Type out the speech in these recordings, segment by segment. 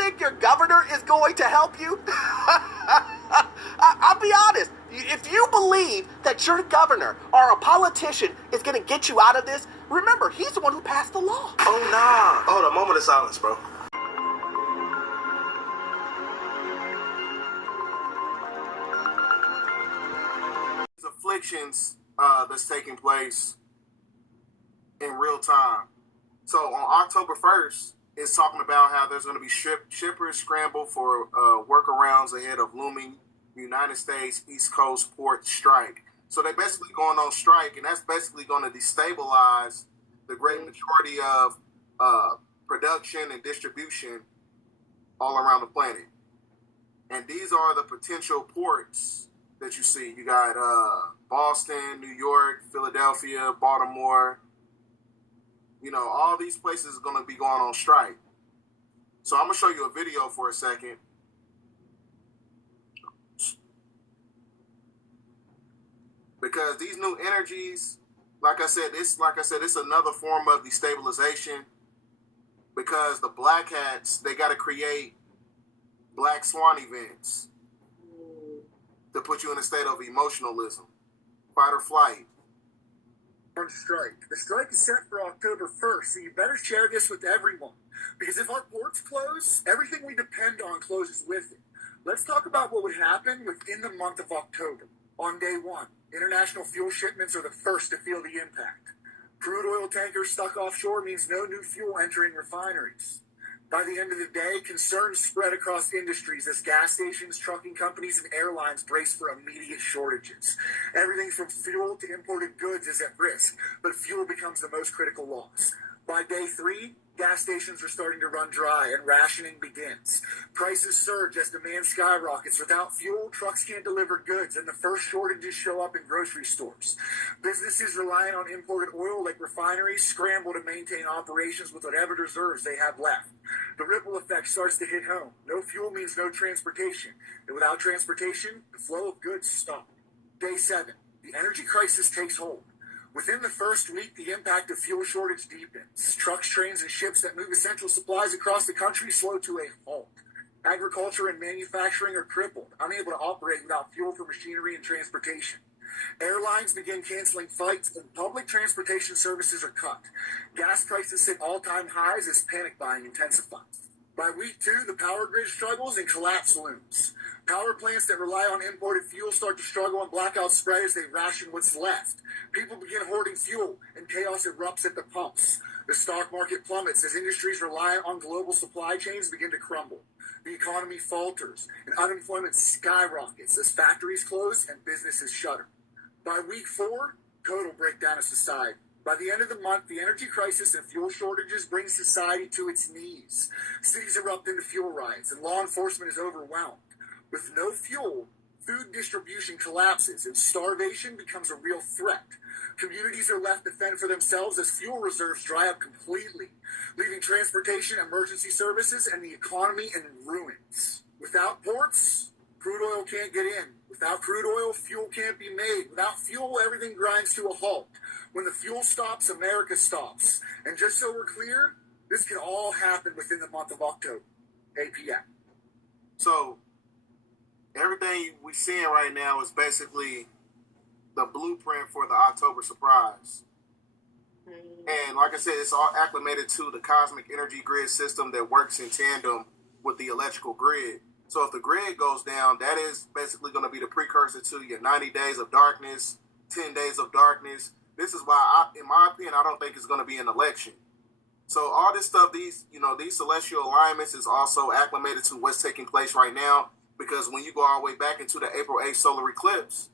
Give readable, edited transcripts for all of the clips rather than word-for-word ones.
think your governor is going to help you? I'll be honest. If you believe that your governor or a politician is going to get you out of this, remember, he's the one who passed the law. Oh, nah. Hold on, moment of silence, bro. Afflictions that's taking place in real time. So on October 1st, it's talking about how there's going to be shippers scramble for workarounds ahead of looming United States East Coast port strike. So they're basically going on strike, and that's basically going to destabilize the great majority of production and distribution all around the planet. And these are the potential ports that you see. You got Boston, New York, Philadelphia, Baltimore. You know, all these places are going to be going on strike. So I'm going to show you a video for a second. Because these new energies, like I said, it's another form of destabilization. Because the black hats, they got to create black swan events to put you in a state of emotionalism, fight or flight. On strike. The strike is set for October 1st, so you better share this with everyone. Because if our ports close, everything we depend on closes with it. Let's talk about what would happen within the month of October. On day one, international fuel shipments are the first to feel the impact. Crude oil tankers stuck offshore means no new fuel entering refineries. By the end of the day, concerns spread across industries as gas stations, trucking companies, and airlines brace for immediate shortages. Everything from fuel to imported goods is at risk, but fuel becomes the most critical loss. By day 3, gas stations are starting to run dry and rationing begins. Prices surge as demand skyrockets. Without fuel, trucks can't deliver goods, and the first shortages show up in grocery stores. Businesses relying on imported oil, like refineries, scramble to maintain operations with whatever reserves they have left. The ripple effect starts to hit home. No fuel means no transportation, and without transportation, the flow of goods stops. Day 7, the energy crisis takes hold. Within the first week, the impact of fuel shortage deepens. Trucks, trains, and ships that move essential supplies across the country slow to a halt. Agriculture and manufacturing are crippled, unable to operate without fuel for machinery and transportation. Airlines begin canceling flights, and public transportation services are cut. Gas prices hit all-time highs as panic buying intensifies. By week 2, the power grid struggles and collapse looms. Power plants that rely on imported fuel start to struggle and blackouts spread as they ration what's left. People begin hoarding fuel, and chaos erupts at the pumps. The stock market plummets as industries reliant on global supply chains begin to crumble. The economy falters, and unemployment skyrockets as factories close and businesses shutter. By week 4, total breakdown of society. By the end of the month, the energy crisis and fuel shortages bring society to its knees. Cities erupt into fuel riots, and law enforcement is overwhelmed. With no fuel, food distribution collapses, and starvation becomes a real threat. Communities are left to fend for themselves as fuel reserves dry up completely, leaving transportation, emergency services, and the economy in ruins. Without ports, crude oil can't get in. Without crude oil, fuel can't be made. Without fuel, everything grinds to a halt. When the fuel stops, America stops. And just so we're clear, this can all happen within the month of October. APM. So everything we're seeing right now is basically the blueprint for the October surprise. And like I said, it's all acclimated to the cosmic energy grid system that works in tandem with the electrical grid. So if the grid goes down, that is basically going to be the precursor to your 90 days of darkness, 10 days of darkness. This is why, in my opinion, I don't think it's going to be an election. So all this stuff, these celestial alignments is also acclimated to what's taking place right now. Because when you go all the way back into the April 8th solar eclipse,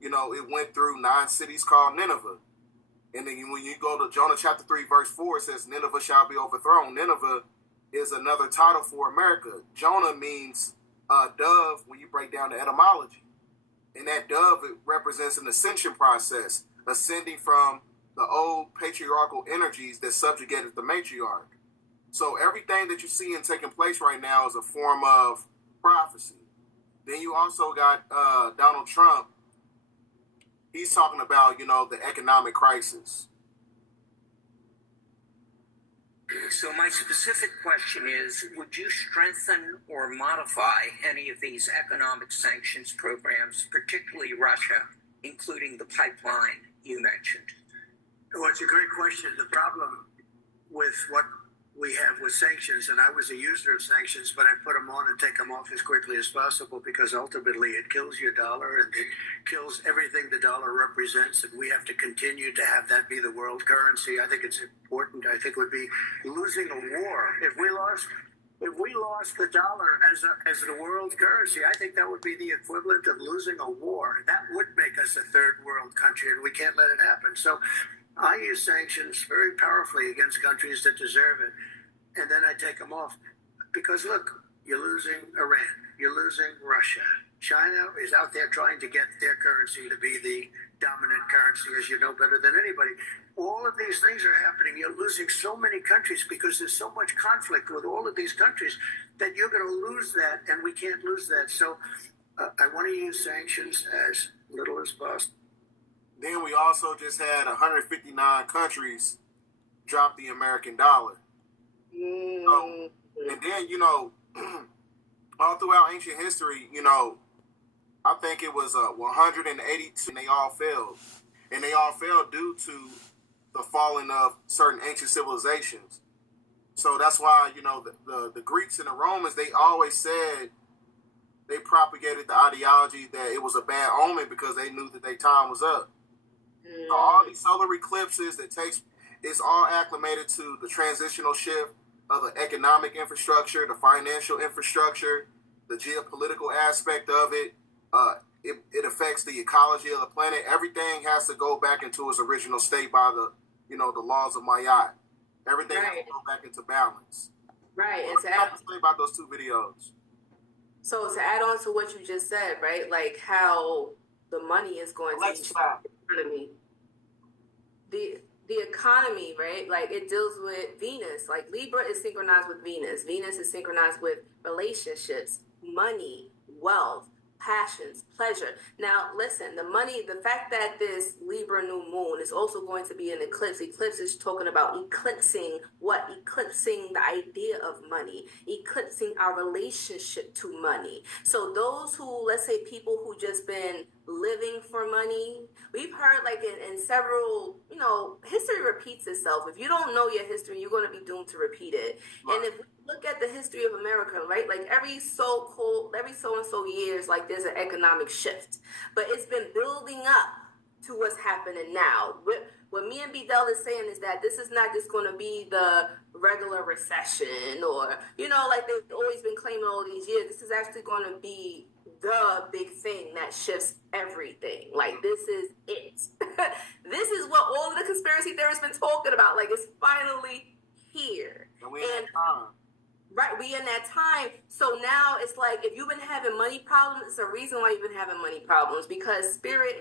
it went through 9 cities called Nineveh. And then when you go to Jonah chapter 3, verse 4, it says, Nineveh shall be overthrown. Nineveh is another title for America. Jonah means dove when you break down the etymology. And that dove, it represents an ascension process, ascending from the old patriarchal energies that subjugated the matriarch. So everything that you see and taking place right now is a form of prophecy. Then you also got Donald Trump. He's talking about, the economic crisis. So my specific question is, would you strengthen or modify any of these economic sanctions programs, particularly Russia, including the pipeline you mentioned? Well, it's a great question. The problem with what we have with sanctions, and I was a user of sanctions, but I put them on and take them off as quickly as possible because ultimately it kills your dollar and it kills everything the dollar represents, and we have to continue to have that be the world currency. I think it's important. I think it would be losing a war if we lost the dollar as the world currency. I think that would be the equivalent of losing a war. That would make us a third world country, and we can't let it happen. So I use sanctions very powerfully against countries that deserve it, and then I take them off. Because look, you're losing Iran, you're losing Russia. China is out there trying to get their currency to be the dominant currency, as you know better than anybody. All of these things are happening. You're losing so many countries because there's so much conflict with all of these countries that you're going to lose that, and we can't lose that. So I want to use sanctions as little as possible. Then we also just had 159 countries drop the American dollar. So, and then, all throughout ancient history, I think it was 182, and they all failed. And they all failed due to the falling of certain ancient civilizations. So that's why, the Greeks and the Romans, they always said, they propagated the ideology that it was a bad omen because they knew that their time was up. So all these solar eclipses it's all acclimated to the transitional shift of the economic infrastructure, the financial infrastructure, the geopolitical aspect of it. It affects the ecology of the planet. Everything has to go back into its original state by the laws of Ma'at. Everything has to go back into balance. Right. What do you have to say about those two videos? So to add on to what you just said, right? Like how the money is going to change the economy. The economy, right? Like it deals with Venus. Like Libra is synchronized with Venus. Venus is synchronized with relationships, money, wealth, passions, pleasure. Now, listen, the fact that this Libra new moon is also going to be an eclipse. Eclipse is talking about eclipsing what? Eclipsing the idea of money, eclipsing our relationship to money. So those who, let's say people who just been living for money, we've heard like in several, history repeats itself. If you don't know your history, you're going to be doomed to repeat it. Right. And if we look at the history of America, right, like every so and so years, like there's an economic shift, but it's been building up to what's happening now. What me and Bedell is saying is that this is not just going to be the regular recession or, like they've always been claiming all these years. This is actually going to be the big thing that shifts everything. Like, this is it. This is what all of the conspiracy theorists been talking about. Like, it's finally here. Right, we in that time. So now it's like, if you've been having money problems, it's a reason why you've been having money problems, because spirit,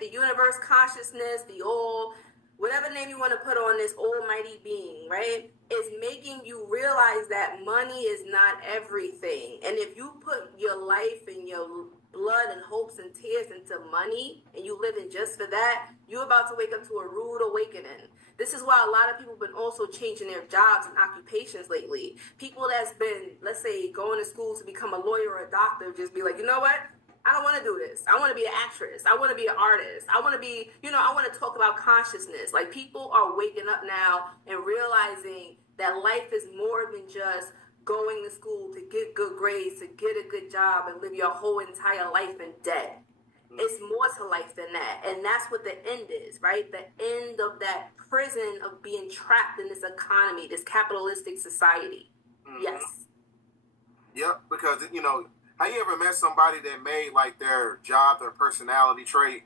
the universe, consciousness, the all, whatever name you want to put on this almighty being, right, is making you realize that money is not everything. And if you put your life and your blood and hopes and tears into money, and you live in just for that, you're about to wake up to a rude awakening. This is why a lot of people have been also changing their jobs and occupations lately. People that's been, let's say, going to school to become a lawyer or a doctor, just be like, you know what? I don't want to do this. I want to be an actress. I want to be an artist. I want to be, I want to talk about consciousness. Like, people are waking up now and realizing that life is more than just going to school to get good grades, to get a good job, and live your whole entire life in debt. It's more to life than that. And that's what the end is, right? The end of that prison of being trapped in this economy, this capitalistic society. Mm-hmm. Yes. Yep, because, have you ever met somebody that made, like, their job, their personality trait?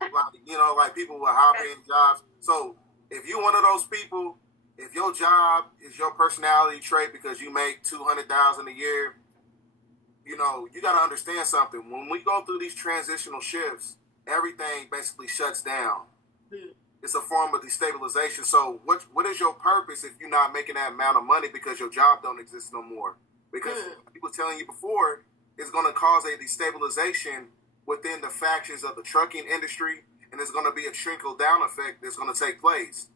Like people with high-paying jobs. So if you're one of those people, if your job is your personality trait because you make $200,000 a year, you got to understand something. When we go through these transitional shifts, everything basically shuts down. Mm. It's a form of destabilization. So what is your purpose if you're not making that amount of money because your job don't exist no more? Because people telling you before, it's going to cause a destabilization within the factions of the trucking industry, and there's going to be a trickle-down effect that's going to take place.